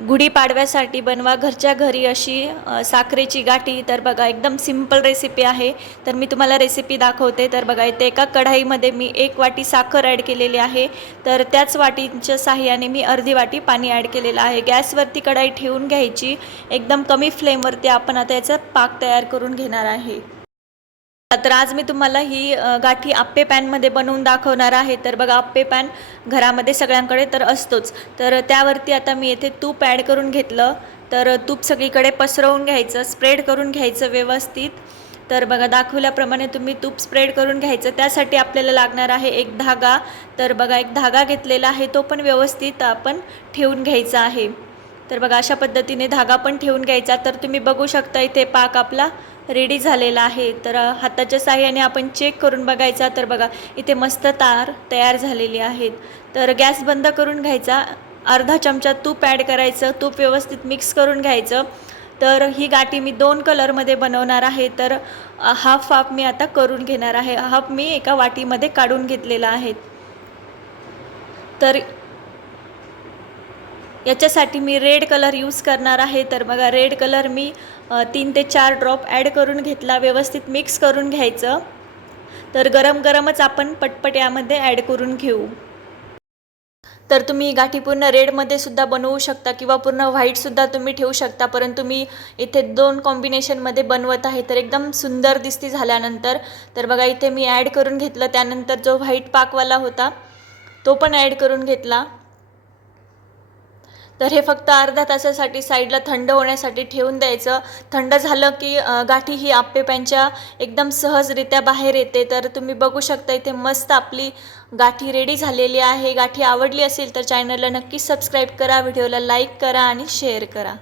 गुढीपाडव्यासाठी बनवा घरच्या घरी अशी साखरेची गाठी। तर बघा एकदम सिंपल रेसिपी आहे। तर मी तुम्हाला रेसिपी दाखवते। तर बघा इथे एका कढईमध्ये मी 1 वाटी साखर ॲड केलेली आहे। तर त्याच वाटीच्या साहाय्याने मी अर्धी वाटी पाणी ॲड केलेलं आहे। गॅसवरती कढई ठेवून घ्यायची, एकदम कमी फ्लेमवरती आपण आता याचा पाक तयार करून घेणार आहे। तर आज मी तुम्हाला ही गाठी आप्पे पॅनमध्ये बनवून दाखवणार आहे। तर बघा आप्पे पॅन घरामध्ये सगळ्यांकडे तर असतोच। तर त्यावरती आता मी येथे तूप ॲड करून घेतलं। तर तूप सगळीकडे पसरवून घ्यायचं, स्प्रेड करून घ्यायचं व्यवस्थित। तर बघा दाखवल्याप्रमाणे तुम्ही तूप स्प्रेड करून घ्यायचं। त्यासाठी आपल्याला लागणार आहे एक धागा। तर बघा एक धागा घेतलेला आहे, तो पण व्यवस्थित आपण ठेवून घ्यायचा आहे। तर बघा अशा पद्धतीने धागा पण ठेवून घ्यायचा। तर तुम्ही बघू शकता इथे पाक आपला रेडी झालेला आहे। तर हाताच्या साहाय्याने आपण चेक करून बघायचा। तर बघा इथे मस्त तार तयार झालेली आहेत। तर गॅस बंद करून घ्यायचा, अर्धा चमचा तूप ॲड करायचं, तूप व्यवस्थित मिक्स करून घ्यायचं। तर ही गाठी मी 2 कलरमध्ये बनवणार आहे। तर हाफ मी आता करून घेणार आहे, हाफ मी एका वाटीमध्ये काढून घेतलेला आहे। तर याच्यासाठी मी रेड कलर यूज करणार आहे। तर बघा रेड कलर मी 3 ते 4 ड्रॉप ॲड करून घेतला, व्यवस्थित मिक्स करून घ्यायचं। तर गरम गरमच आपण पटपट यामध्ये ॲड करून घेऊ। तर तुम्ही गाठी पूर्ण रेडमध्ये सुद्धा बनवू शकता किंवा पूर्ण व्हाईटसुद्धा तुम्ही ठेवू शकता, परंतु मी इथे 2 कॉम्बिनेशनमध्ये बनवत आहे। तर एकदम सुंदर दिसती झाल्यानंतर। तर बघा इथे मी ॲड करून घेतलं, त्यानंतर जो व्हाईट पाकवाला होता तो पण ॲड करून घेतला। तर हे फक्त अर्ध्या तासासाठी साईडला थंड होण्यासाठी ठेवून द्यायचं। थंड झालं की गाठी ही आप्पे पॅनच्या एकदम सहजरित्या बाहेर येते। तर तुम्ही बघू शकता इथे मस्त आपली गाठी रेडी झालेली आहे। गाठी आवडली असेल तर चॅनलला नक्की सबस्क्राईब करा, व्हिडिओला लाईक करा आणि शेअर करा।